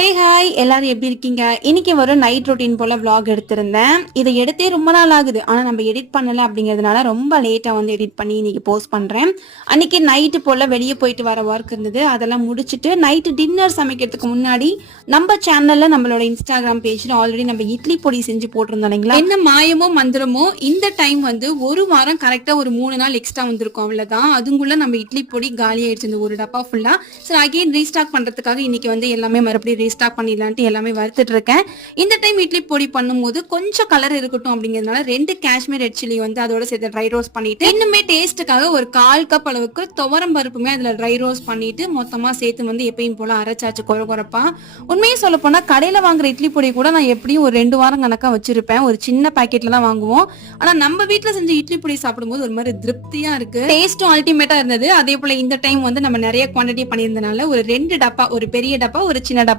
Hey hi எல்லாரும் எப்படி இருக்கீங்க? இன்னைக்கு ஒரு நைட் ரொட்டீன் போல விளாக் எடுத்திருந்தேன். இதை எடுத்தே ரொம்ப நாள் ஆகுது. ஆனால் நம்ம எடிட் பண்ணலை அப்படிங்கிறதுனால ரொம்ப லேட்டாக வந்து எடிட் பண்ணி இன்னைக்கு போஸ்ட் பண்ணுறேன் அன்னைக்கு நைட்டு போல வெளியே போயிட்டு வர ஒர்க் இருந்தது. அதெல்லாம் முடிச்சுட்டு நைட்டு டின்னர் சமைக்கிறதுக்கு முன்னாடி நம்ம சேனல்ல நம்மளோட இன்ஸ்டாகிராம் பேஜில் ஆல்ரெடி நம்ம இட்லி பொடி செஞ்சு போட்டிருந்தோம் இல்லைங்களா? என்ன மாயமோ மந்திரமோ இந்த டைம் வந்து ஒரு வாரம் கரெக்டாக ஒரு மூணு நாள் எக்ஸ்ட்ரா வந்திருக்கும். அவ்வளோதான் அதுங்குள்ளே நம்ம இட்லி பொடி காலி ஆயிடுச்சு இந்த ஒரு டப்பா ஃபுல்லாக சரி அகைன் ரீஸ்டாக் பண்ணுறதுக்காக இன்னைக்கு வந்து எல்லாமே மறுபடியும் ரீஸ்டாக் பண்ணிடலான்ட்டு எல்லாமே வறுத்துட்டு இருக்கேன் இந்த டைம் இட்லி பொடி பண்ணும்போது கொஞ்சம் கலர் இருக்கட்டும் அப்படிங்கிறதுனால ரெண்டு காஷ்மீர் ரெட் சில்லி வந்து அதோட சேர்த்து ட்ரை ரோஸ்ட் பண்ணிட்டு இன்னுமே டேஸ்ட்டுக்காக ஒரு கால் கப் அளவுக்கு துவரம் பருப்புமே அதுல ட்ரை ரோஸ்ட் பண்ணிட்டு மொத்தமாக சேர்த்து வந்து எப்பயும் போல அரைச்சாச்சு குறை குறைப்பா உண்மையை சொல்ல போனால் கடையில் வாங்குற இட்லி பொடி கூட நான் எப்படியும் ஒரு ரெண்டு வாரம் கணக்காக வச்சிருப்பேன். ஒரு சின்ன பாக்கெட்ல தான் வாங்குவோம். ஆனா நம்ம வீட்டில் செஞ்ச இட்லி பொடி சாப்பிடும்போது ஒரு மாதிரி திருப்தியாக இருக்கு. டேஸ்ட்டும் அல்டிமேட்டாக இருந்தது. அதே போல இந்த டைம் வந்து நம்ம நிறைய குவாண்டிட்டி பண்ணியிருந்தனால ஒரு ரெண்டு டப்பா ஒரு பெரிய டப்பா ஒரு சின்ன டப்பா